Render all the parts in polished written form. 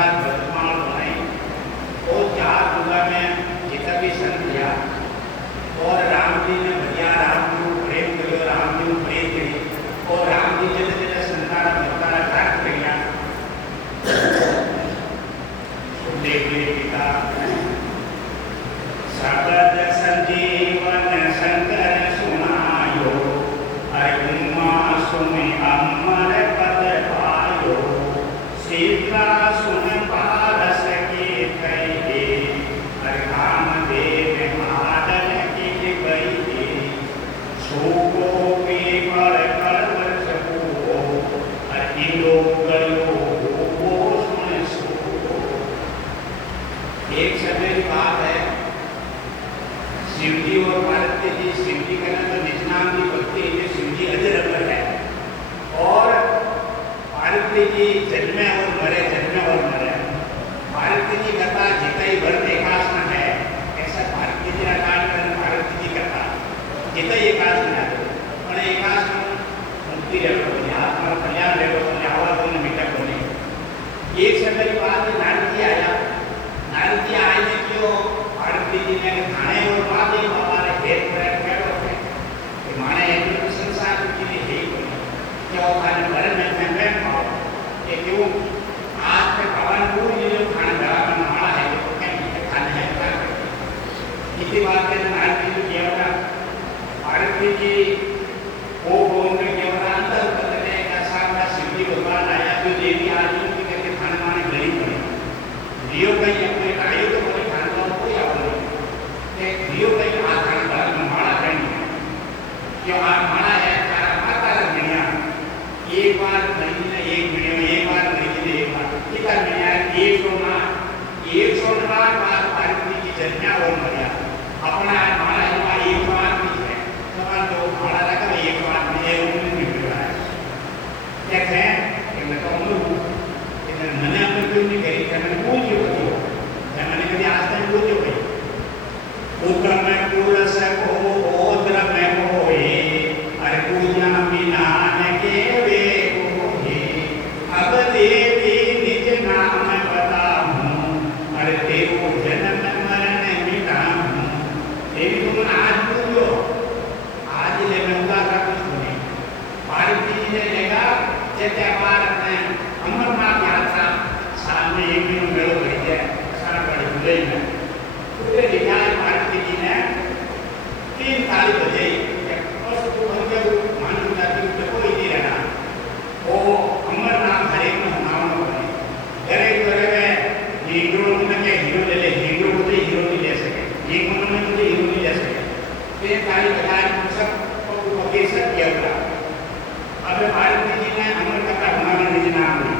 रात वर्तमान बनाई और 4 जुगा में जितना भी सन किया और राम जी ने बढ़िया राम जी को प्रेम करो, राम जी को प्रेम करी और राम जी जैसे जैसे संतान भक्ताना प्राप्त किया सुखदेव पिता शब्द संजीवन शंकर सुनायो अरुमा सुनि अमर पद पायो सीता सुन पारस के कहे राम देव मादन की गई शोको के पर वर्ष को अतिलो गयो वो सुन सो। एक समय की बात है, शिवजी और पार्वती जी, शिवजी का नाम तो निजनाम की भक्ति है, शिवजी अजर अमर है और पार्वती जी जन्मे और मरे, जन्मे और मरे। पार्वती जी कथा जितई वर्त एकाश न है ऐसा पार्वती जी कांड कर पार्वती जी कथा जितई एकाश न है और एकाश मुक्ति लेवो बोले आत्मा कल्याण लेवो बोले आवाज बोले मीठा बोले। एक समय की बात है, नारद जी आया, नारद जी आए ने क्यों पार्वती जी ने खाने और बात ही हमारे हेत पर बैठो थे कि माने एक संसार की ने ही क्या खाने घर में बैठ पाओ ये क्यों आज पे भगवान को ये जो खाना बड़ा बनाना है तो क्या खाने है क्या इसी बात के नारद जी ने किया था पार्वती जी वो उनके केवल अंदर करने का सामना शिवजी भगवान आया जो देवी आज उनके करके खाने माने गरीब पड़े लियो कहीं अपने आयु तो बोले खाने वालों को या बोले लियो कहीं आधार पर माला करनी है जो आज माला है तारा माता रखनिया एक बार महीने एक महीने में एक बार महीने एक बार कितना महीना 109 बार पार्वती की जन्या और मरिया अपना माला है वहाँ 1 बार भी है समान तो माला लगा 1 बार में ये उन्हें मिल रहा है क्या है कि मैं तो उन्हें इधर मने अपने क्यों नहीं करी क्या मैंने पूछ क्यों करी हो क्या मैंने कभी आज तक पूछ क्यों करी उधर में पूरा सब हो उधर में हो ये अरे पूजा बिना न के वे हो ये अब देवी निज नाम बताऊं अरे तेरो जन्म मरण मिटाऊं देवी तुम आज पूछो आज ले मैं उदास कुछ नहीं पार्वती जी ने लेगा जैसे बार अपने अमरनाथ यात्रा सामने एक दिन मेरे को भेजे सारा बड़े बुले में पूरे दिखाए पार्वती जी ने 3 ताली बजे और तो उनके मानव जाति को कोई नहीं रहना वो अमरनाथ हर एक में नाम बने घरे घरे में हीरो ने के हीरो ले हीरो को तो हीरो नहीं ले सके एक मन में तो हीरो नहीं ले सके फिर ताली बजाए सब को केसर किया हुआ अब पार्वती जी ने अमर कथा हमारे निज नाम में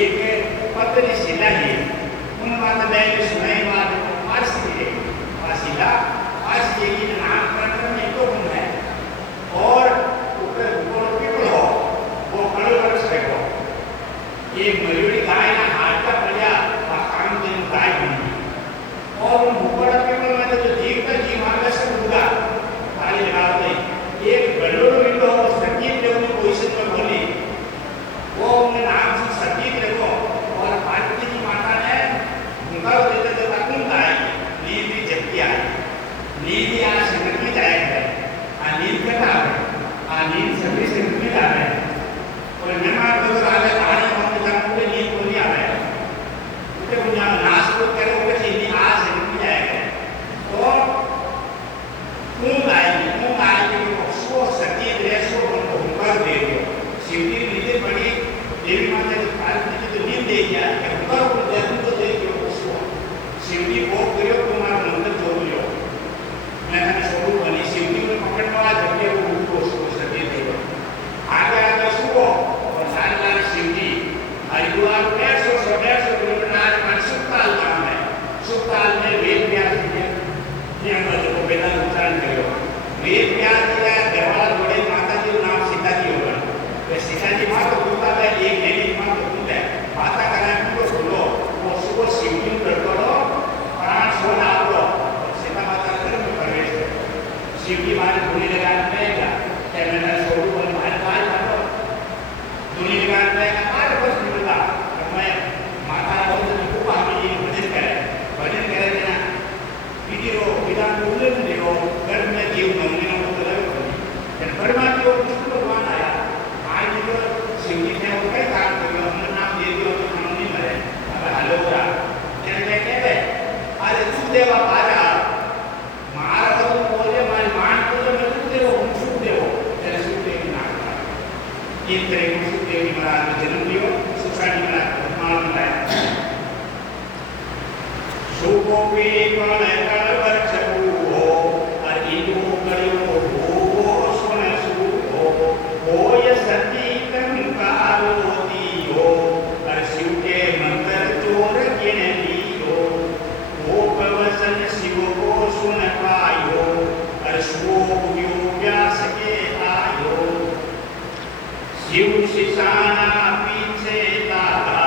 एक पत्नी शिला है उन बात में सुनाई बात पास की शिला पास ये नामकरण में तो है और ऊपर ऊपर पिपल हो वो कल वर्ष देखो ये मयूरी गाय ना हाथ का प्रजा काम दिन गाय बनी और उन ऊपर पिपल में तो जीव का जीव आगे से उगा ताली लगाते एक गलोड़ विंडो संगीत जो पोजीशन में बोली वो उन्हें नाम से संगीत देखो और पार्वती जी माता ने उनका देते तो तकुन गाएगी नींद भी जबकि आई नींद यहाँ संगत में जाएगा नींद कथा है नींद सभी संगत में जा रहे हैं और मेहमान को तो आगे कहानी हम जाने नींद को नहीं आ रहा है उसे मुझे नाश को करो कि नींद आज संगत में जाएगा तो ऊँग आएगी सो सती रेसो उनको हुक्कर दे दो शिवजी नींदे पड़ी देवी माता की पार्वती की तो नींद दे दिया हुक्कर को जरूर तो दे दो उसको शिवजी भोग करो तुम्हारा मंदिर जोड़ लो मैंने स्वरूप बनी शिवजी को पकड़वा जबकि वो उनको उसको सती दे दो आगे आगे सुबह और सारे लाल शिवजी हरिद्वार 150 किलोमीटर आज सुखताल गाँव है सुखताल में वेद व्यास जी को वेदांत उच्चारण करो वेद व्यास जी का देवाला जोड़े माता जी नाम सीता जी होगा तो सीता जी माँ तो पूछता है एक लेडी माँ तो पूछता है माता का नाम को सुनो वो सुबह शिवजी कर करो प्राण सो डाल दो और सीता माता घर में प्रवेश करो शिवजी मारे धुनी लगाने रहेगा क्या मैंने स्वरूप बोले मारे बाहर काटो धुनी लगाने रहेगा मारे बस मिलता मैं परमात्मा को विष्णु भगवान आया आज जो शिव जी ने वो कई काम किया हमने नाम दे दिया तो हम नहीं मरे अब हलो रहा जैसे कहते अरे तू देवा पारा मारा तो बोले मारी मान को तो मैं तू देवो हम तू देवो तेरे शिव देवी नाम का इन तरह को शिव देवी महाराज ने जन्म दियो सुखानी महाराज को मालूम है सुकोपी कल कल वर्ष हो अरिदो करियो हो सुन सुहो होय सती कंकारो दियो और शिव के मंत्र चोर किन लियो ओ पवसन शिव को सुन पायो और शोभ्यो व्यास के आयो शिव शिशाना पीछे दादा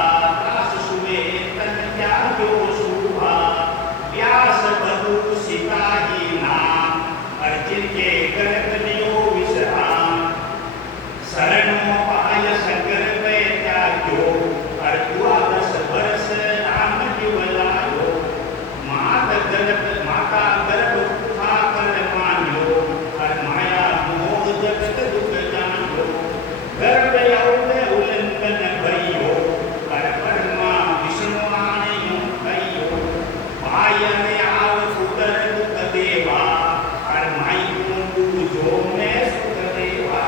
दास सुवे तन त्यागो सुहा व्यास बधु सिपाही नाम अर्जुन के गर्भ लियो विश्राम शरणों पाय शंकर पे त्यागो और द्वादश वर्ष राम जीवलायो माता गर्भ उठा कर मान्यो और माया मोह जगत दुख जानो गर्भ यौन उल्लंघन भयो और परमा विष्णु आनयो भयो पायन आव उदर दुख देवा और माई को पूजो में सुख देवा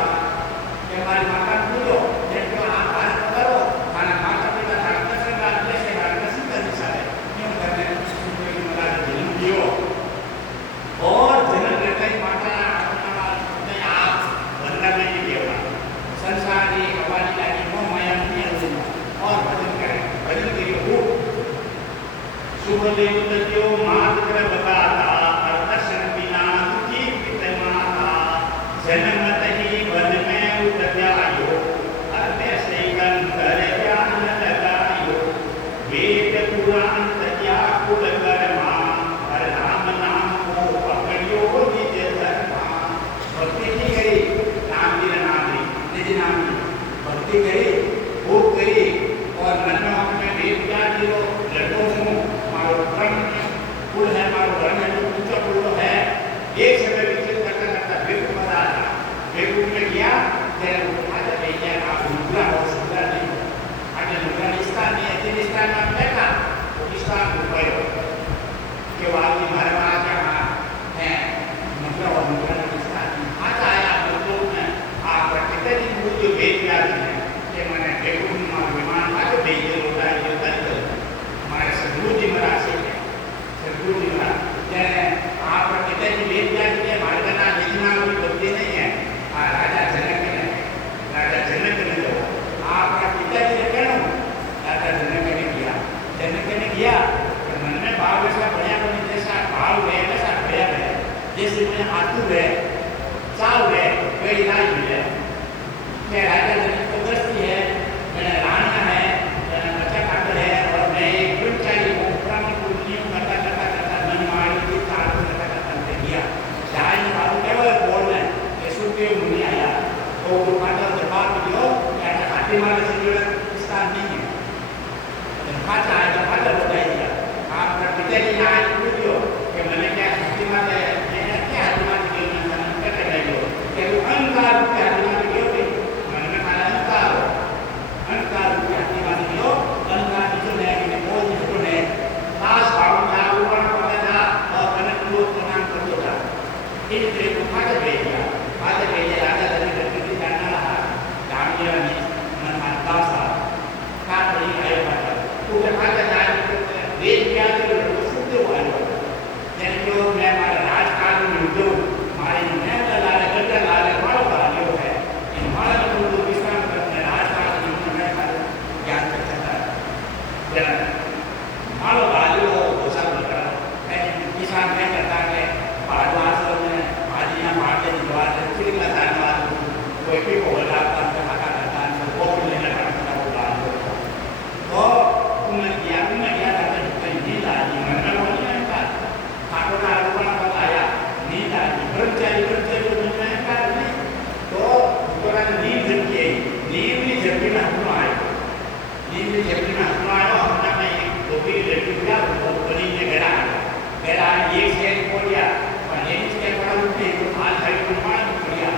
ये हमारी माता पूजो जब आप बात करो खाना माता पिता का दर्शन करने से मार्गदर्शन कर दिशा है क्यों करने सुखदेव महाराज जन्म दियो और जन्म लेते ही माता अपने आप वंदना में देवा संसार की हवाली लागी मोह माया में अर्जुन और भजन करें भजन करिए हो सुखदेव तत्यो मात कर बताता और दर्शन बिना दुखी पित माता जन्म तही वन में उतर आयो अत्य से कर ज्ञान लगायो वेद पुराण तया कुल कर्मा और राम नाम को पकड़ियो निज धर्मा भक्ति की गई नाम जी नाम निज नाम भक्ति करी भोग करी और मन में अपने वेद ज्ञान दियो लड्डू हूँ मारो ब्रह्म कुल है मारो ब्रह्म है जो ऊंचा कुल है एक समय विचलित करता करता बेकूफ बना था बेकूफ में गया तेरे आज भैया आप मुद्रा हो सुधरा नहीं हो आज मुद्रा स्थान नहीं है जिन स्थान में बैठा वो स्थान रुपये के बाद हमारे वहाँ जहाँ है मुद्रा और मुद्रा स्थान आज आया लोगों में आप कितने दिन जो वेद ज्ञान है कि मैंने बेकूफ में विमान आज भैया होता है जो कर हमारे सदगुरु जी महाराज से सदगुरु जी महाराज आप पिताजी वेद ज्ञान के मार्गना निजना कोई बदली नहीं है राजा जनक ने जो आप पिताजी ने कहना राजा जनक ने किया मन में भाव ऐसा बढ़िया बनी जैसा भाव है वैसा बढ़िया है जैसे मैं आतुर है चाव है कोई इलाज मिले मैं राजा जनक को दृष्टि है मैंने राणा है बच्चा काटर है और मैं एक ब्रह्मचारी हूँ ब्राह्मण को नियम करता करता करता मन मारी की चार करता करता गया चाहे ने बाबू केवल बोल रहे कि सुखदेव मुनि आया तो वो माता दरबार में जो ऐसा हाथी मारे से जुड़ा स्थान नहीं है माता आया माता बताई दिया आप पिताजी ने आज पूछो कि मैंने क्या हाथी मारे क्या हाथी मारे के लिए मैंने क्या कर रही हो कि वो अहंकार के हाथी मारे के लिए मैंने कहा अहंकार के हाथी मारे के लिए अहंकार जो है कि वो जो है लास्ट भाव में आप ऊपर पता था और कनक लोग को नाम कर दो था इन तरह को फादर भेजिया राजा जनक करके जानना रहा गांधी ने मन मानता था का बड़ी आयो बात तो जब फादर जाए वेद ज्ञान के लोग सुनते हुए आयो जन जो मैं हमारा राजकाज में जो हमारे मैं लाले गड्ढा लाले मारो बालियो है इन मारा को तो विश्राम करते राजकाज में मैं ज्ञान करता है जन मारो बालियो घोषणा करता है किसान क्या करता है भारतवासियों में आजियां मारते दिलवार से फिर लगाने वाले कोई भी को लगाता है हाथा करता है वो भी लेना करता है वो बात तो उन्हें किया करते हैं नींद आई मन में नहीं आता खाटो का आरोपण बताया नींद आई ब्रह्मचारी को मिलने का नहीं तो थोड़ा नींद झपकी नींद भी झपकी में हम आए नींद भी झपकी में हम आए हमने में एक गोपी लड़की दिया वो बनी ने गड़ा एक शेर को दिया और एक शेर बड़ा उठे तो हाथ खड़ी को मार दिया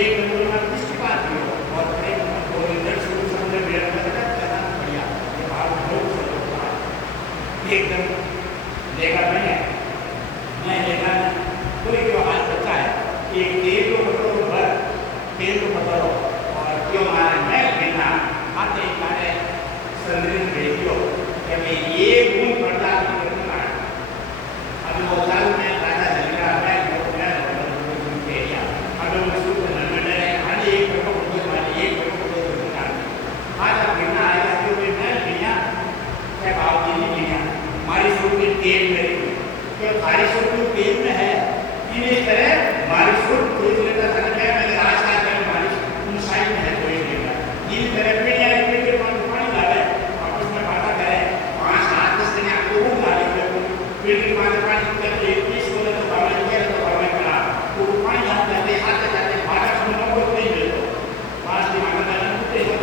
एक नंबर में दृष्टिपात किया और एक नंबर को इधर शुरू समझ मेरा मतलब करना बढ़िया ये बात बहुत समझता एकदम लेगा मैं लेगा कोई जो हाल बच्चा है एक तेल को पकड़ो भर तेल को पकड़ो और क्यों मारे मैं बिना आते मारे संदर्भ रेडियो कि मैं ये गुण पड़ता करना अभी वो साल में राजा जलिका मैं एरिया अभी वो शुरू करना है आज एक प्रकार को मारे एक प्रकार को करना आज आप बिना आया जो मैं बिना क्या भाव जी बिना हमारी शुरू के तेल में क्या हमारी शुरू तेल में है इस तरह हमारी शुरू तेल लेता था मैं राजस्थान में हमारी उन साइड में है कोई लेगा इस तरह पे या के पानी डाले आपस में बात करें 5-7 दिन आपको वो डाले फिर पानी कर एक पीस बोले तो हमें क्या तो हमें करा तो पानी हाथ जाते बात हम लोग को नहीं मिलता पास की मांग करना कुत्ते को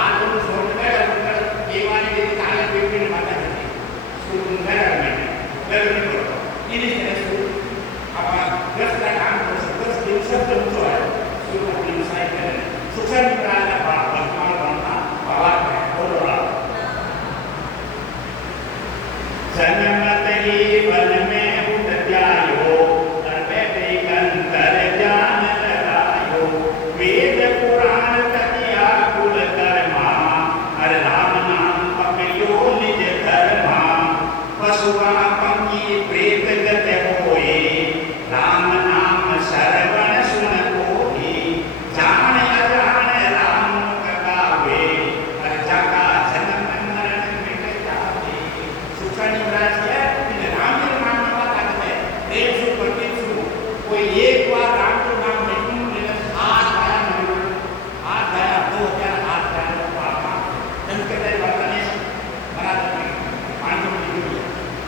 आज हम छोड़ कर ये वाली के ताले पे बात करते शुरू कर में इस तरह से आप 10 का काम कर सकते 10 दिन सब तो है शुरू अपनी साइड करें सुखा निकालना बात वर्तमान बनना बात है बोल रहा जन्मत ही वन में उठ जायो तबे कंतर जान लगायो वेद पुराण तकिया कुल कर्मा हर राम नाम पकयो निज धर्मा पशुआ पंखी प्रेत गत होए राम नाम शरवण सुन कोई जान अजान राम कगावे हर जगा जन्म मरण मिट जावे सुखनी महाराज क्या इन राम के नाम में बात आते हैं प्रेम सु प्रति सु कोई एक बार राम के नाम में तुम हाथ आया 2000 हाथ आया पापा उनके लिए बताने महाराज ने मान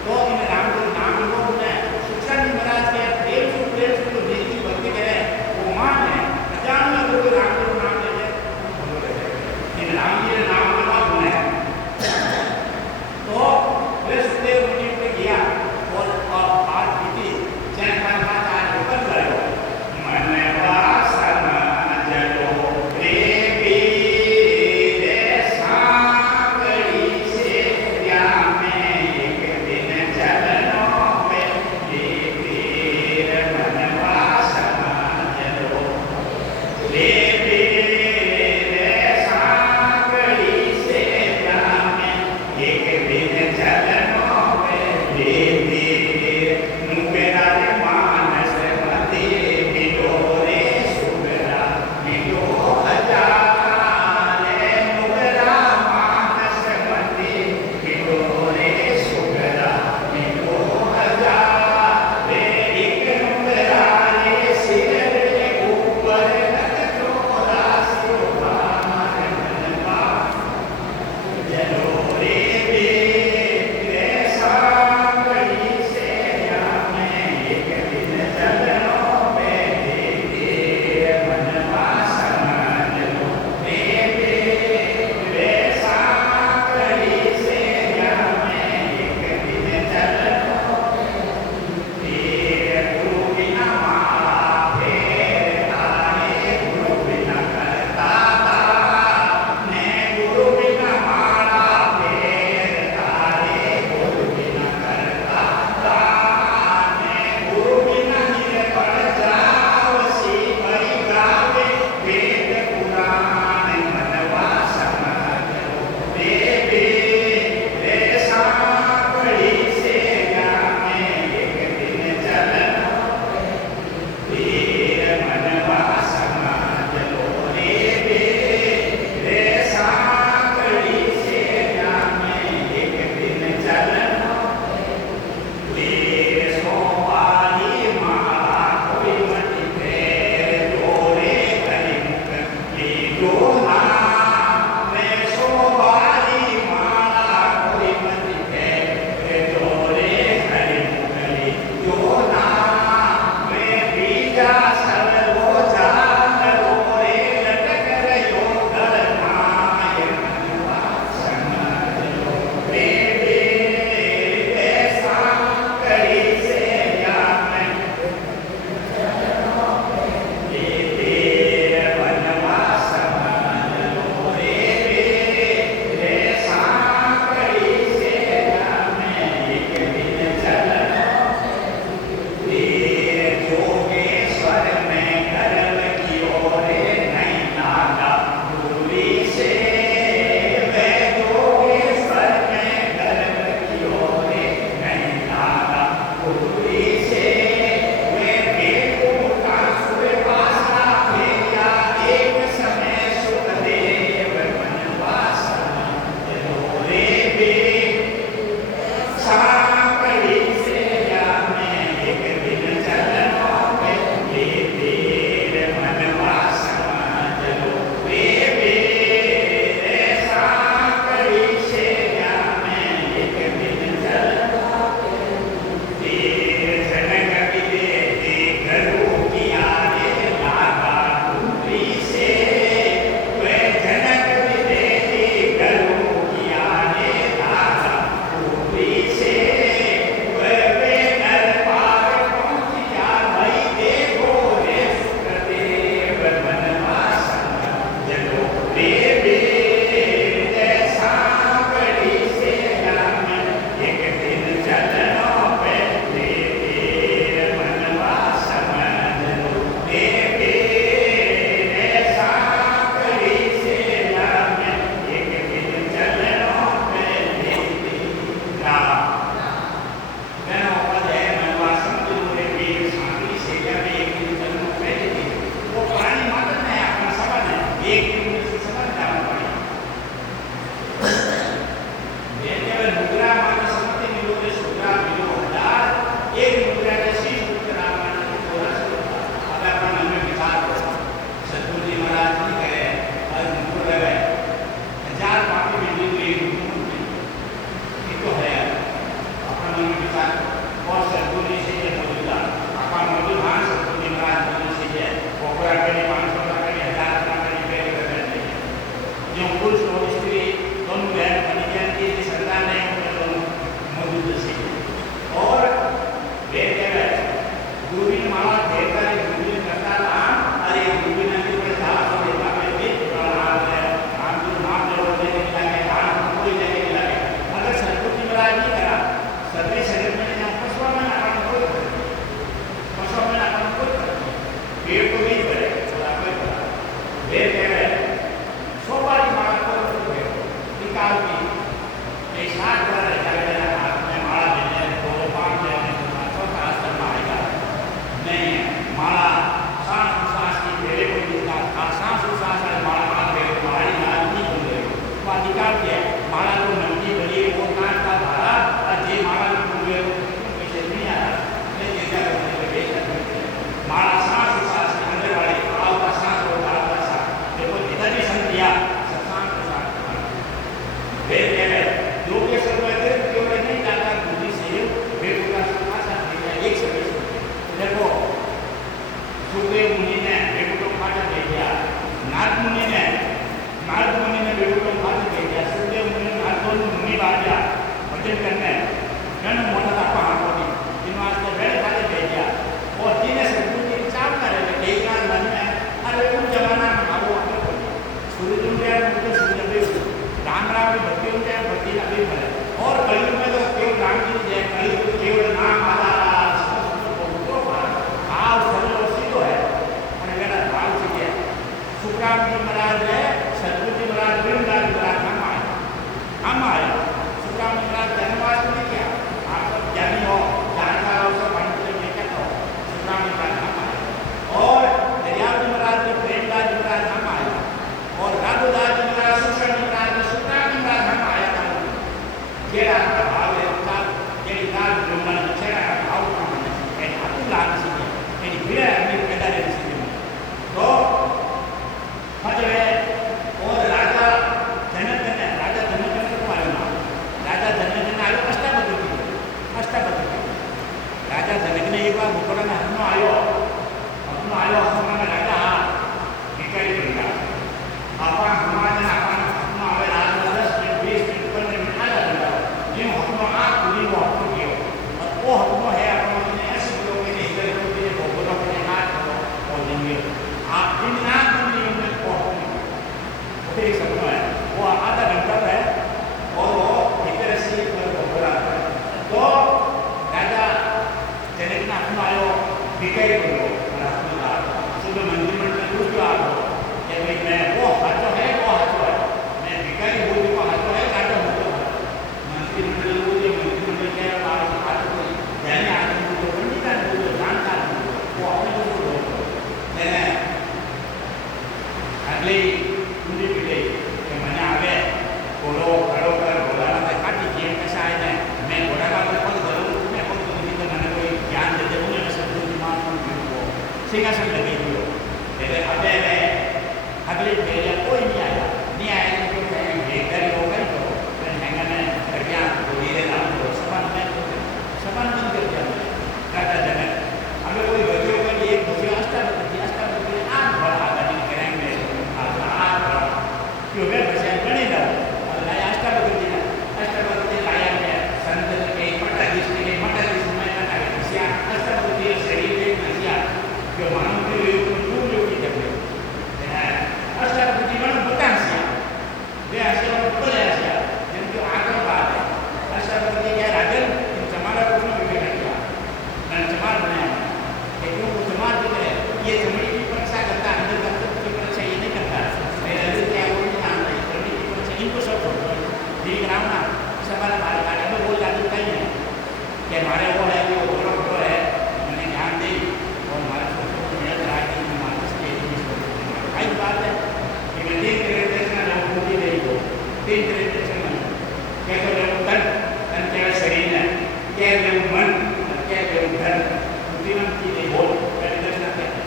तो इन राम के नाम लोग ने सुखनी महाराज के प्रेम सु नीति भक्ति करे वो मान है अजान में तो राम के नाम ले इन राम के नाम में बात होने तो वे सुखदेव मुनि पे गया और बात की थी जैन का आचार्य ऊपर गए मन वासन जलो प्रेमी रे सागरी से या में एक दिन चलनो पे ये मन वासन जलो प्रेमी रे सागरी से या में एक दिन चलनो पे ये मुकेरा रे मानस मते बिडोरे सुगरा बिडो हजारे मुकेरा मानस मते बिडोरे सुगरा बिडो हजारे एक मुकेरा रे सिर रे ऊपर लग चोरा सिरवान मनवा जलो रे रे सागरी से या में एक दिन चलनो पे मनवा समझलो रे सागरी से या में एक दिन चलनो गुरु बिना माला फेर तारे गुरु बिना करता ने गुरु बिना माला फेर तारे गुरु बिना करता ने गुरु बिना निरपण जावसी परि गावे वेद पुराण मनवा समझलो रे सागरी से या में एक दिन चलनो मनवा समझलो रे सागरी से या में एक दिन चलनो सोपाली माला कोई मति फेर जोरे हरि मुख जोना मैं सोपाली माला कोई मति फेर जोरे हरि मुख जोना मैं बीजा सर्वो जान रोरे लटक रहो धर्माय मनवा समझलो रे सागरी से या में ये वेर तो नहीं पड़े थोड़ा कोई पड़ा वेर कह रहे सोपारी माला को निकाल की एक साथ बड़ा रहता है हाथ में माला लेने दो पांच लेने छोटा आस्तर में आएगा नहीं माला सांस उसास की फेरे को निकाल सांस उसास वाले माला हाथ फेरे मारी माला नहीं बन गई वहाँ निकाल के माला को नमकी बनी वो कांच का भाड़ा और जे माला को बन गए पैसे नहीं आ रहा नहीं जैसा करने के बेचना माला सांस उसास के अंदर वाले आओ का सांस और बाहर का सांस देखो जितना भी संग किया सांस उसास वे कह रहे योग्य समय क्यों नहीं जाता बुद्धि से वे का आशा एक समय देखो सुखदेव मुनि ने बेगुटो फाटा दे दिया नारद मुनि ने बेगुटो फाटा दे दिया सुखदेव मुनि नारद मुनि बाजा भजन करने जन मोटा था पहाड़ को दिन वास्ते बैठ फाटे दे दिया और तीन सदगुरु की चाप कर रहे थे एक बार मन में अरे उन जमाना में आओ अपने को सूर्य दुनिया मुझे सूर्य भी राम की भक्ति हो जाए भक्ति अभी मिले और कलयुग में तो केवल राम जी जय कलयुग केवल नाम आधार सुखराम जी महाराज है सतगुरु जी महाराज वृंदावन महाराज हम आए सुखराम जी महाराज धन्यवाद नहीं किया आप सब ज्ञानी हो जानकार हो सब अनुकूल में कहता हो सुखराम जी महाराज हम आए और दरियाव जी महाराज ने प्रेमदास जी महाराज हम आए और राघुदास जी महाराज सुखराम जी महाराज ने सुखराम जी महाराज हम आया था जेड़ा का भाव है जेड़ी लाल ब्रह्मन जेड़ा का भाव प्रमाण है हाथी लाल सीखे यानी भीड़ अपनी पैदा रहती सीखे तो जो है और राजा जनक ने को मालूम राजा जनक ने आयो अष्टावक्र राजा जनक ने एक बार मुकोड़ा में अपनो आयो हमारा राजा भिखारी बन गया आपा हमारे अपनो आवे राजा 10 मिनट 20 मिनट 15 मिनट आजा बन गया ये अपनो आ पूरी वो अपनो कियो और वो अपनो है अपनो ने ऐसे लोग ने इधर को दिए भोगों को हाथ करो और देंगे आप दिन रात एक सपना है वो आधा घंटा है और वो एक तरह से बोला तो राजा जनक ने अपना आयो भिखारी बनो सुबह मंदिर में कुछ आ हो कि भाई मैं वो हाथो है मैं भिखारी हो चुका हाथो है राजा हो चुका मंदिर मंडल के हाथ को ध्यान आदमी को पंडित आदमी को जानकार वो अपने को मैंने अगले मैंने आगे घोड़ो खड़ो कर घोड़ा में काटी जेब में से आए मैं घोड़ा का खुद करूँ मैं खुद करूँगी तो मैंने कोई ज्ञान दे दूँ मैं सब दिमाग में वो सिंहासन लगी हुई हो मेरे अबे मैं अगले मेरे कोई नहीं आया तो बेहतर हो गई तो मैं हैंगा रखिया धीरे नाम को समान बंद कर दिया राजा जनक हमें कोई बच्चों के लिए बच्चों अष्टावक्र आठ बड़ा आदमी करेंगे क्यों मैं बच्चे बने रहो और लाया अष्टावक्र लाया है संत के मटा जिसने समय का नसिया अष्टावक्र शरीर में नसिया जो मानव के लिए दूर लोग की जब अष्टावक्र जीवन बतान सिया वे आशिया बदल आशिया जिनके आगे बात है अष्टावक्र क्या राजन जमाना को भी किया मैं जमाल बनाया एक वो जमाल जो है ये जमीन की परीक्षा करता अंदर की परीक्षा ये नहीं करता मेरा दिल क्या इनको सब ठीक नाम ना सवाल हमारे बारे में बोल जाती कहीं है कि हमारे वो है कि वो दोनों फोटो है मैंने ध्यान दी और हमारे फोटो को मिल रहा है कि हमारे स्टेज में बात है कि मैं 3 ग्रेजुएशन लोग पूरी नहीं हो 3 ग्रेजुएशन में कैसे लोग तन क्या शरीर है क्या लोग मन क्या लोग धन तीनों की नहीं बोल ग्रेजुएशन क्या है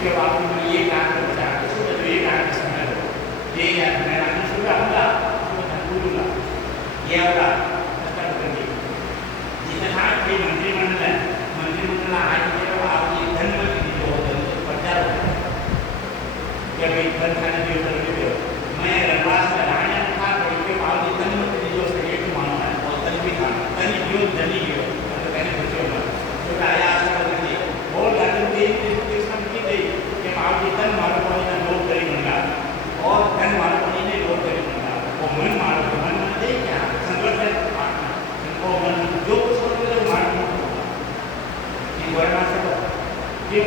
कि आपको ये काम कर बचा तो ये काम के समय ये है मैं आपको सुना होगा तो मैं बोलूँगा ये होगा अष्टावक्र जी जितना कोई मंत्रिमंडल आज के आप ये धनवती जो प्रचार हो जब एक धन खाने के ऊपर भी मैं रनवास में राजा था तो इसके बाद ये धनवती जो शरीर को मानना है और धन भी था धनी क्यों धनी क्यों तो कहने पूछे होगा तो राजा अष्टावक्र जी और राजन देव की गई कि आप ये धन मारो को लोग करी बना और धन मारो को लोग करी बना वो मन मारो मन दे क्या संगठन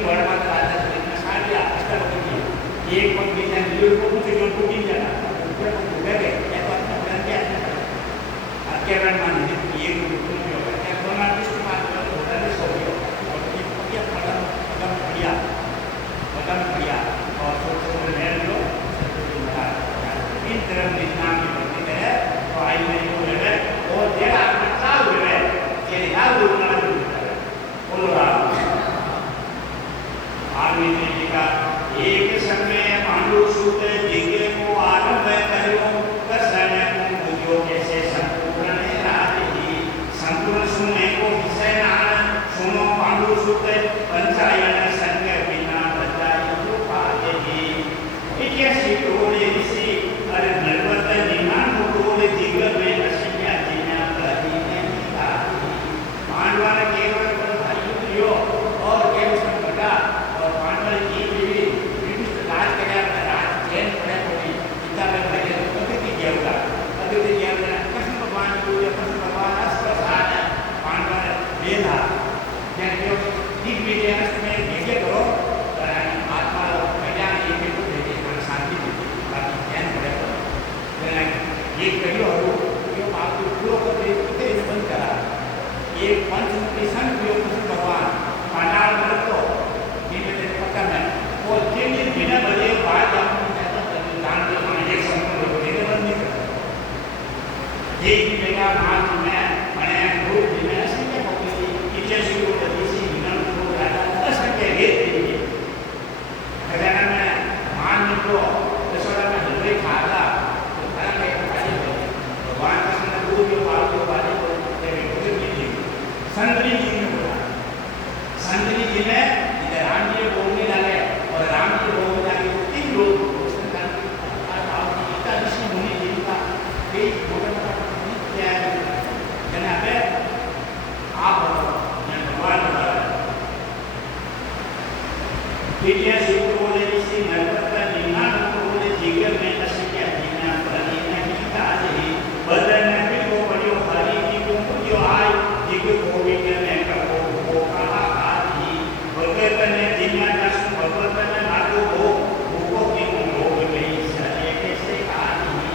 बड़ा माता राजा से इतना सारी आस्था होती है एक पग बीजा न्यूयॉर्क को मुझे जो बुकिंग जाना ऊपर को उधर गए या तो अपना प्लान क्या है अकेला मान लीजिए ये बुकिंग भी होगा क्या दोनों आर्टिस्ट के बाद होटल में सो गया और ये क्या कदम बढ़िया और छोटे नए लोग इन तरह निजाम की बनती है तो आई में जो है और जगह अच्छा हुए कि यार लोगों ने बोला आर्मी जी का एक समय पांडु सूत जिगे को आरंभ करो कसने को मुझो कैसे संपूर्ण राजी संपूर्ण सुनने को विषय नाम सुनो पांडु सूत पंचायन संग बिना बजाय रूपाजे जी इतिहासी टोले ऋषि अरे नर्वत निमान टोले जिगे में अशिया जिना कही नहीं तारी पांडवा ने केवल भाई प्रियो और केवल संपदा और पांडव की बीवी विभिन्न राज के राज चैन पड़े होगी इतना में भाई कभी भी किया होगा कृष्ण भगवान को या कृष्ण भगवान अस्प्रसाद पांडव ने वेदा जैसे ठीक विजय में भेजे करो आत्मा कल्याण एक को भेजे शांति देती बाकी चैन पड़े ये कहियो हो यो आपको पूरा कर दे बंद करा एक पंचमुखी संत जो कृष्ण भगवान पांडाल मत को जिनमें पक्का है वो जिन बिना बजे बात हम दान के माने एक संत को देने बंद नहीं करता ये की जगह मान में मैंने रूप में ऐसे क्या होगी इच्छा से वो देसी बिना को ज्यादा असंख्य रेत देंगे खजाना में मान को रसोड़ा में हलवे खागा तो खाना में खाली हो भगवान का संत गुरु के बाल को बाली को देवे को दी संतरी जी ने बोला संतरी जी ने इधर राम जी बोलने लगे और राम जी बोलने लगे तो तीन लोग ऋषि मुनि जी का एक बोलने क्या है जनाब आप भगवान इतिहास बोले ऋषि नरपत निमान बोले जिगर में अशिया जीना प्रति नहीं ताजे बदन में को पड़ियो हरि जी को जो आए जिगर गोविंद ने कहो वो कहा आदि भगत ने जिना दस भगत ने लागू हो वो की लोग गई सरे कैसे आदि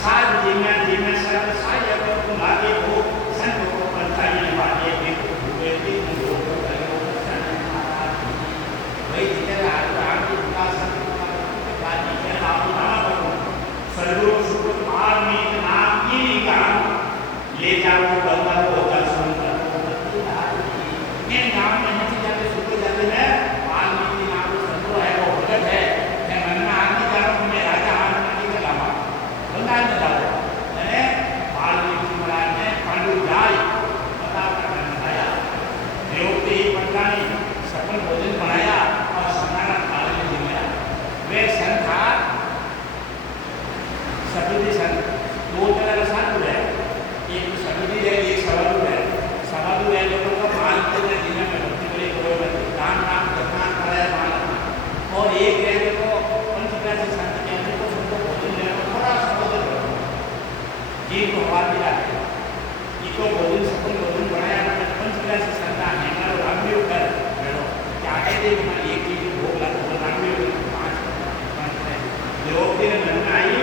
साध जिना सब साय को लागे हो संत को पंचायन वाले देखो हुए भी लोग करो सन महाराज भाई जिधर राम की विकास बाजी के आप ना करो सर्वो सुख आर्मी नाम की काम ले जाओ बंदा को दर्शन करो ये नाम में नहीं जाते सुख जाते हैं आर्मी की नाम सर्वो है वो भगत है मैं मन में आर्मी जा रहा हूं मैं राजा आर्मी का लामा बंदा ने जाओ मैंने वाल्मीकि महाराज ने पांडु जाय बताओ करना बताया देवती पटरानी सफल भोजन बनाया और सनातन काल में जिलाया वे संथा सभी संत दो तरह का संत है एक सभी है एक सवालु है लोगों का मान के जिन्हें में भक्ति के लिए राम नाम जपना कराया मान और एक है देखो पंचग्रह से संत के अंदर को सबको भोजन लेना थोड़ा संबोधन करो जी को हवा दिला इसको भोजन सफल भोजन बनाया पंचग्रह से संत आने और रामदेव कर क्या कहते हैं मैं एक चीज भोग लगा तो रामदेव पांच लोग के मन में आई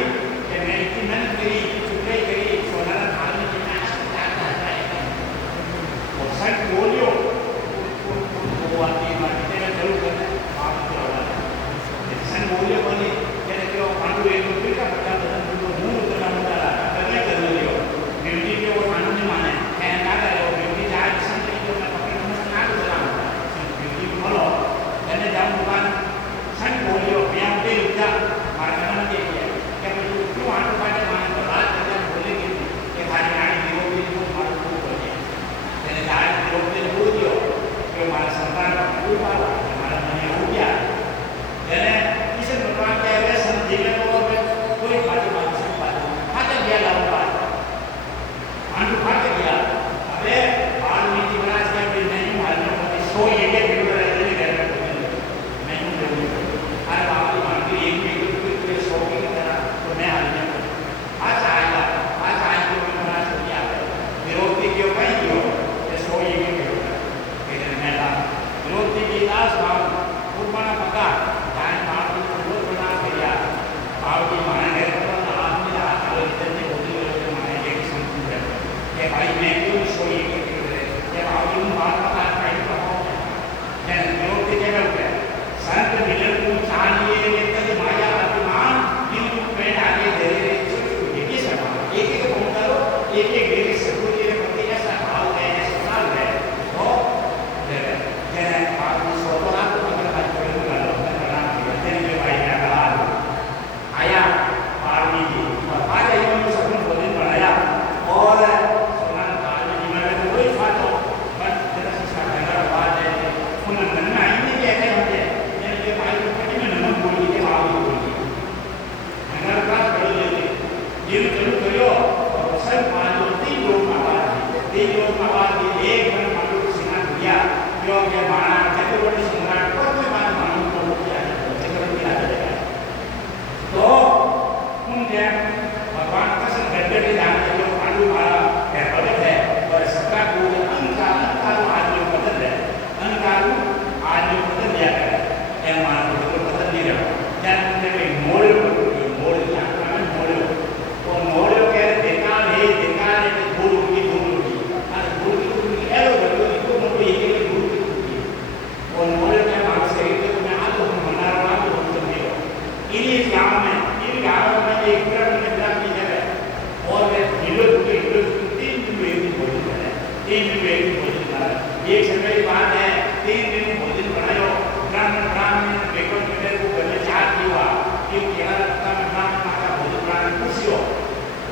कि मैं इतनी मेहनत करी चुके करी सोना थाल में जितना और सच बोलियो वो आती है मार्केट में जरूर करना आप क्या होगा सच बोलियो बोली जैसे कि वो पांडु एक रुपये का बच्चा बदन तो मुंह उतना मुंडा करने कर लियो ब्यूटी के वो कानून नहीं माने क्या ना करे वो ब्यूटी चाहे संत जो मैं पकड़ नमस्ते ना करा ब्यूटी बोलो मैंने जाऊँ दुकान सच बोलियो मैं उनके रुपया मार्केट में दे दिया क्या बोलियो क्यों आटो काटे माने तो बात करके बोलेंगे कि भाई गाड़ी दियो भी तो मारो को बोले मैंने गाड़ी दियो भी बोल दियो कि हमारा सरकार का कोई बात हमारा मने हो गया मैंने किसी भगवान के वे समझे में कोई बात से बात खाते गया लाओ बात आंटू खाते गया अबे वाल्मीकि महाराज के भी नहीं मालूम होती सो ये के बिल्कुल रहने गए मैं हूं अरे बाप रे मान के एक भी कोई सो की तरह तो मैं हाल में आज आएगा तो महाराज हो गया विरोधी क्यों कहीं क्यों ये सो ये के विरोधी की દાસ ભાવ પૂર્વના પગા કાય બાળકો રોજ બના કર્યા બાળકી માને ઘરે કરવાના આદમી આવે રીતે બોલી રહ્યો મને એક સમજી છે કે ભાઈ મેં કેવું સોઈ કે બાળકી હું વાત પતા કાઈ કહો ને યોગ્ય જગ્યા ઉપર સંત મિલન को चाहिए लेकर माया अभिमान दिल में आगे दे रहे एक ही समा एक एक फोन करो एक एक मेरे सब के प्रति ऐसा भाव है ऐसा साल है वो जैसे आप सोचना तो अगर बात करें तो गालों में नाम जीवन में भाई क्या कहा आया पार्टी की और आज ये सब बोलने बनाया और सोना पार्टी की मैं तो वही फाटो बट जरा सा साधारण बात है उन्हें मन में आई नहीं कहते होते ये भाई को कहीं में नमक बोली के भाव बोली अगर बात कर लेते ये जरूर करो और सब मानो तीन लोग आवाज एक मन मानो सिना दिया जो ये माना चतुर्वर्ती सम्राट पर कोई बात मानो को किया चतुर्वर्ती राजा है तो उनके भगवान का संगठन जान जो पांडु मारा है भगत है और सबका को अहंकार आदमी बदल है अहंकार आदमी बदल दिया है ये मानो तो बदल नहीं रहा जब उन्होंने मोड़ दिया हमें मोड़ और मोड़ के देखा है धूल की और धूल की एरो बदलो इसको मोड़ ये के धूल की और मोड़ के मार्ग से तो मैं आज तो मना रहा हूं तो समझो इन गांव में एक पूरा में ब्लॉक की जगह और वे हिलों के तीन दिन में भोजन है एक समय की बात है 3 दिन भोजन बनायो ब्राह्मण बेकों के को करने चार हुआ कि केला रखता में ब्राह्मण माता भोजन बनाने खुशियों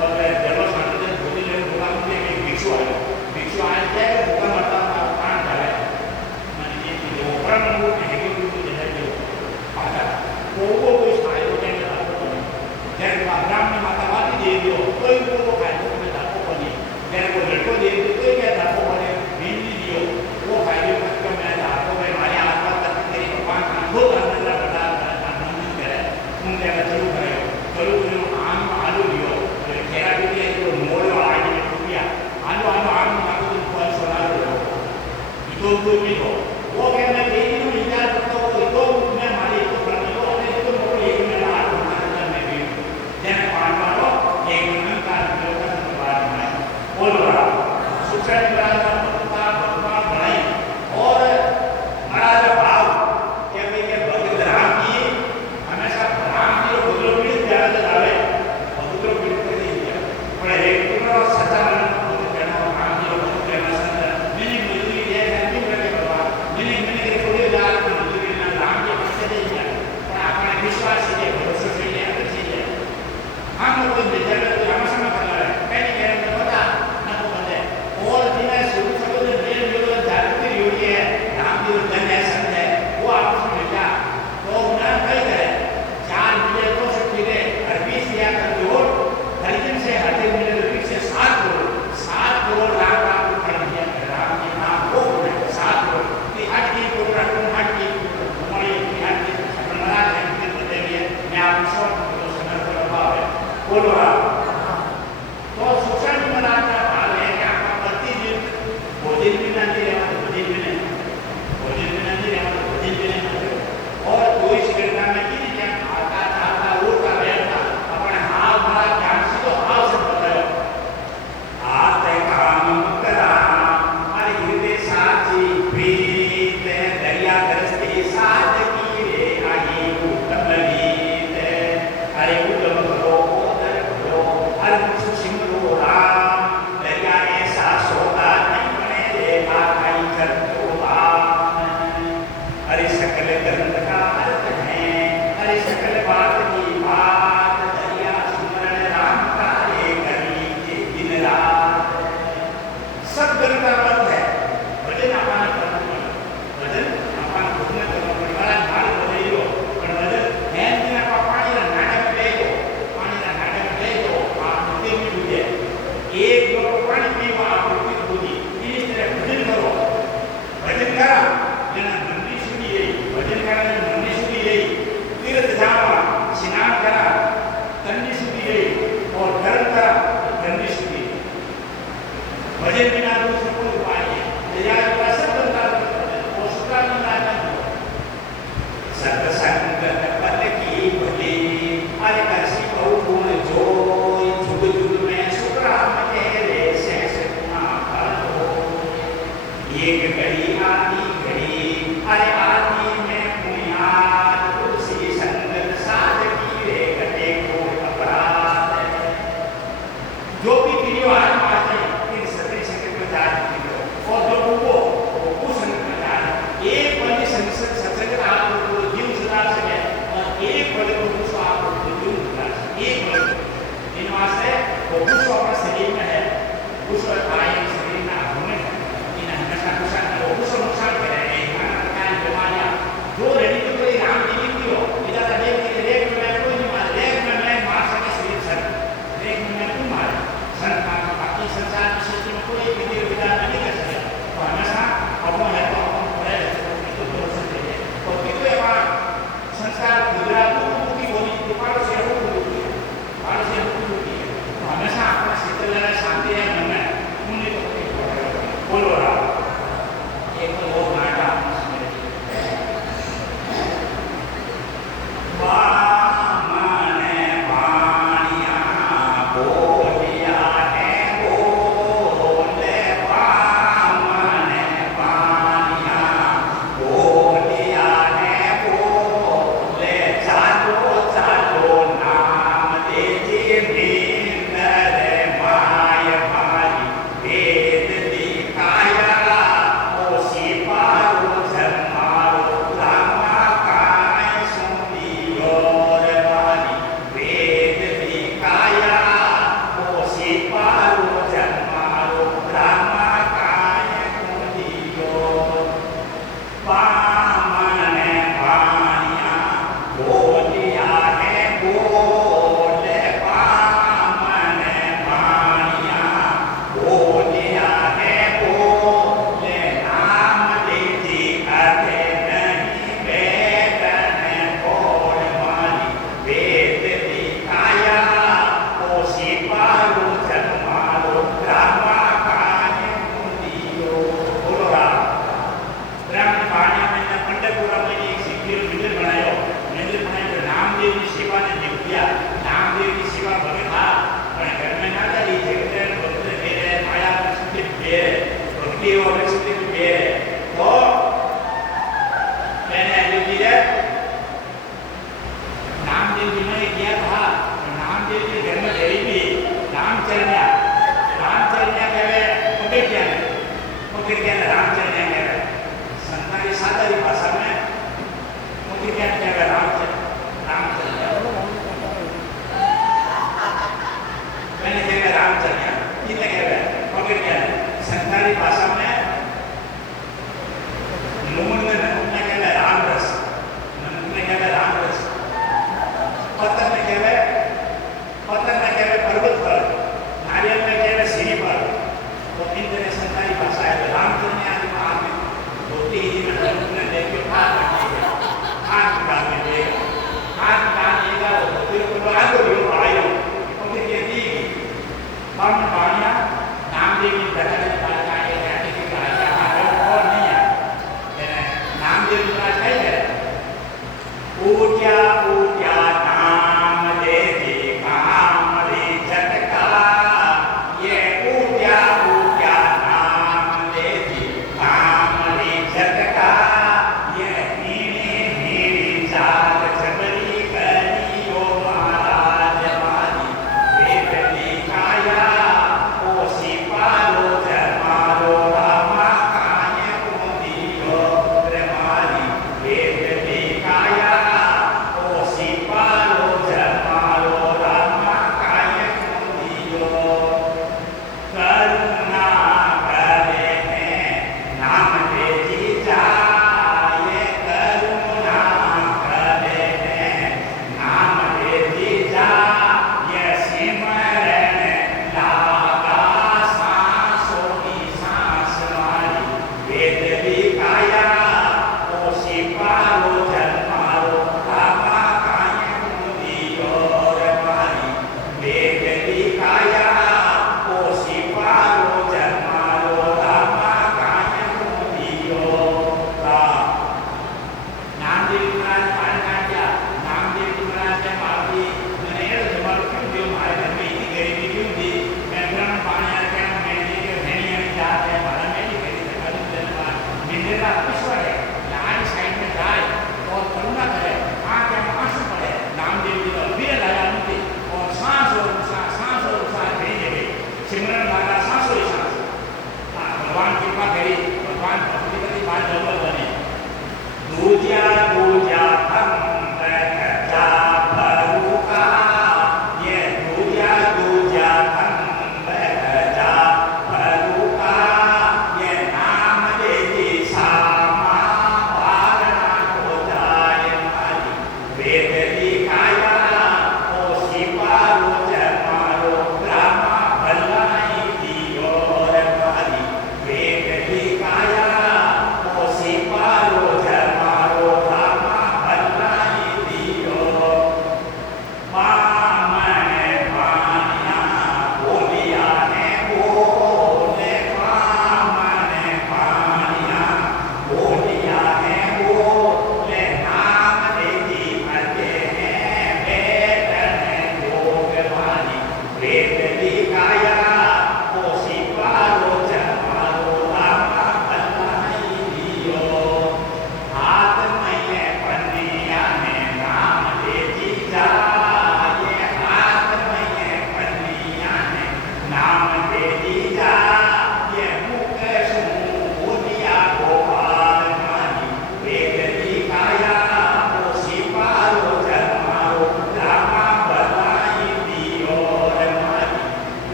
और जब सामने भोजन लेने भोगा मुझे एक भिक्षु आया क्या भोगा मरता प्राण डाले माने ये जो ब्राह्मण को है कि वो जैसे जो आता वो कोई खाए तो क्या जब ब्राह्मण माता वाली दे दियो कोई को खाए तो मैं दापो बनी जब वो लड़को दे दियो तो क्या दापो बने भिंडी दियो वो खाए तो मैं दापो में हमारे आसपास तक तेरी भगवान का बहुत अंदर बड़ा आनंद करे उनके का चलो आम आलू दियो केरा भी दिया जो मोड़ वाला आगे में टूटिया आलू आम मातो तो फल सोना दो इतो भी हो वो कहने के लिए मैं विचार करता हूं इतो मैं मारे इतो प्रति को अपने इतो मोड़ एक में लाल होना में भी जन पांडवा को एक मन का विरोध संवाद में बोल रहा सुखा निराला भक्ता बनाई और महाराज भाव क्या के भगत राम की हमेशा राम की बदलो भी ज्यादा जावे बदलो भी नहीं दिया पर एक पूरा सच्चा मन कहना राम की बदलो कहना संत मिली मिली ये करके मेरे बाबा मिली के थोड़ी लाल मिली ना राम के पास से दिया पर अपने विश्वास से भरोसा से ये अच्छी है हम लोग विचार तो हम समझ कर रहे हैं पहले कह रहे पता ना को बंदे और दिन शुरू सब दिन मेल मिलो जागृति योगी है राम की जन है संत है वो आपस में मिला तो उन्हें कई करे 4 मिले तो शक्ति दे और 20 दिया कर जोड़ दर्जन से हटे मिले तो 20 से 7 करोड़ राम को कर दिया राम के नाम वो 7 करोड़ कि हट की को रखूं हट की हमारी हट की हमारा जन के बदले लिए मैं आपको तो समझ कर रहा है बोल रहा तो शिक्षण में आता भाग है कि आपका प्रतिदिन भोजन भी नहीं रहता भोजन भी नहीं और कोई घटना में कि क्या आता उड़ता बैठता अपने हाथ भरा ध्यान से तो हाथ से बताओ आते काम करा हमारे हृदय साची प्रीत दरिया दरस्ते साथ की रे आई उत्तम लीत अरे उत्तम करो हर सिमरो राम दरिया ऐसा सोता नहीं बने देगा कहीं कर तो अरे सकल ग्रंथ का अर्थ है अरे सकल बात की बात दरिया स्मरण राम का रे कर लीजिए दिन रात सब ग्रंथ का अर्थ है भजन अपना करना भजन अपना भजन करना वाला झाड़ बोले हो पर भजन है दिन का पानी का नाटक ले दो आप मुझे भी बुझे एक दो पानी पीवा आप मुझे बुझी इस तरह भजन करो भजन करा भजन करने में मन शुद्धि यही तीर्थ जावा स्नान करा तन्नी शुद्धि यही और धर्म करा धन्नी शुद्धि भजन बिना दूसरा कोई उपाय नहीं सब बनता और सुखा नहीं सत्संग आपको जीव सुधार सके और एक पल को पुष्प आपको जीव सुधार सके एक पल इन वास्ते वो पुष्प अपना शरीर में है पुष्प आयु शरीर में होने इन हमेशा नुकसान वो पुष्प नुकसान करे नाना प्रकार की बीमारियां जो रेडी तो कोई राम जी की हो इधर रेख में कोई नहीं मार रेख में मैं मार सके शरीर सर रेख में मैं क्यों मार संसार बाकी संसार की स्थिति में कोई विधि विधान नहीं कर सके तो हमेशा अपना है तो अपन पढ़े तो दोस्त दे तो कितने बार संसार गुजरात की बोली पार से हो तो हमेशा अपना शीतल लगा शांति है मन में उन्हें तो बोलो रहा एक तो वो नाटा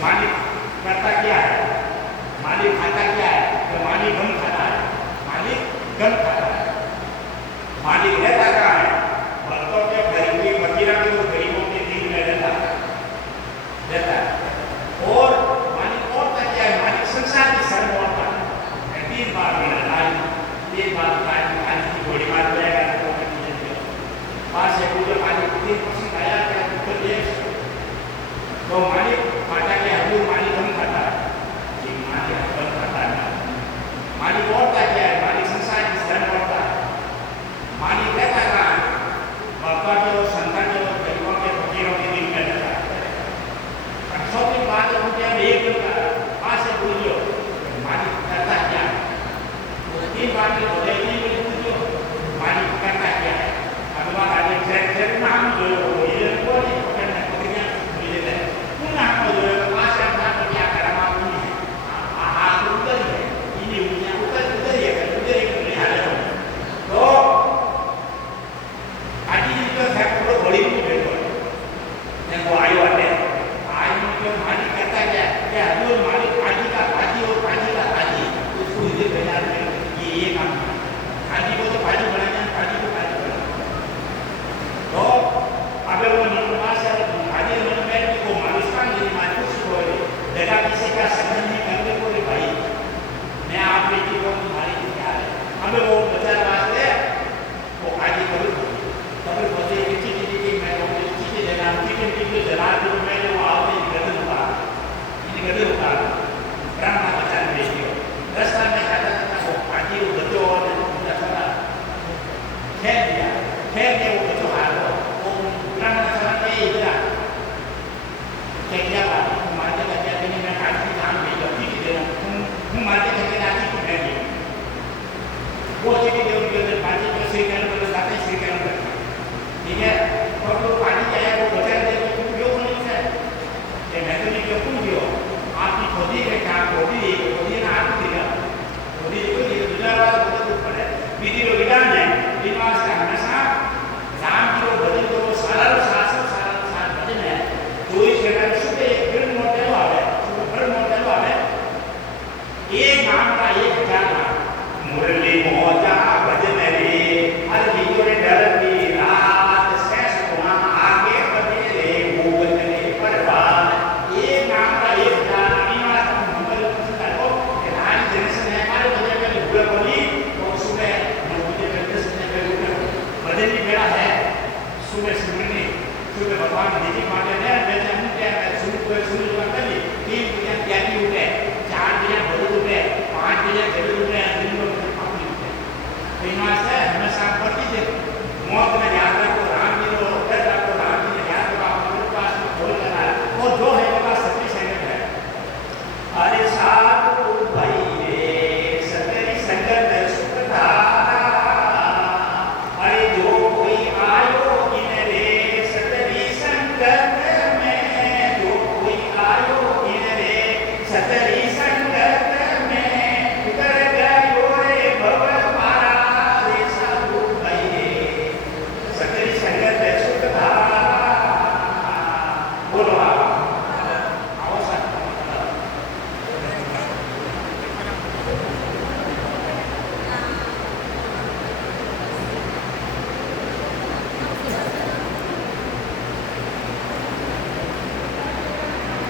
मालिक करता क्या है, मालिक खाता क्या है, तो मालिक गम खाता है, मालिक गम खाता है। मालिक रहता कहाँ है, भक्तों के गरीबी फकीरा के वो गरीबों के दिल में रहता है। और मालिक और का क्या है, मालिक संसार की सर्वोपरि है। 3 बार मेरा लाइन 3 बार आज की बड़ी बात जाएगा तो पास है पूरे मालिक 3% आया क्या तो देश तो मालिक खाता क्या है, मालिक हम खाता है, मालिक हम खाता है। मालिक और का क्या है, मालिक संसार की सर्वोपरि है। मालिक रहता कहाँ है, भक्तों के और संतान के और गरीबों के फकीरों के दिल में रहता है। सबकी बात उनके एक पास से पूछो मालिक करता क्या है, वो 3 बात बोले पूछो मालिक करता क्या है। अगवा आगे से नाम जो ये को नहीं पकड़ना पकड़िया मुझे दे पुनः को जो पास अपना को क्या करना नहीं है हाथ उधर है इन्हीं उन्हें उधर ही हाल है। तो आज ये तो है पूरा बड़ी बेटो ने वो आयु आते आज जो मालिक करता क्या जो मालिक पाजी का पाजी और पाजी का पाजी उसको इधर भेजा ये काम पाजी को तो पाजी बनाना पाजी को पाजी बनाना। तो अगर वो निर्माण से आगे निर्माण को मालिकान यदि मालिक को जगह किसी का संबंध नहीं करने को भाई मैं आप बेटी को मालिक क्या है हमें वो बचार वास्ते वो आगे करूँ तब बोलते हैं कि मैं वो किसी जगह की जगह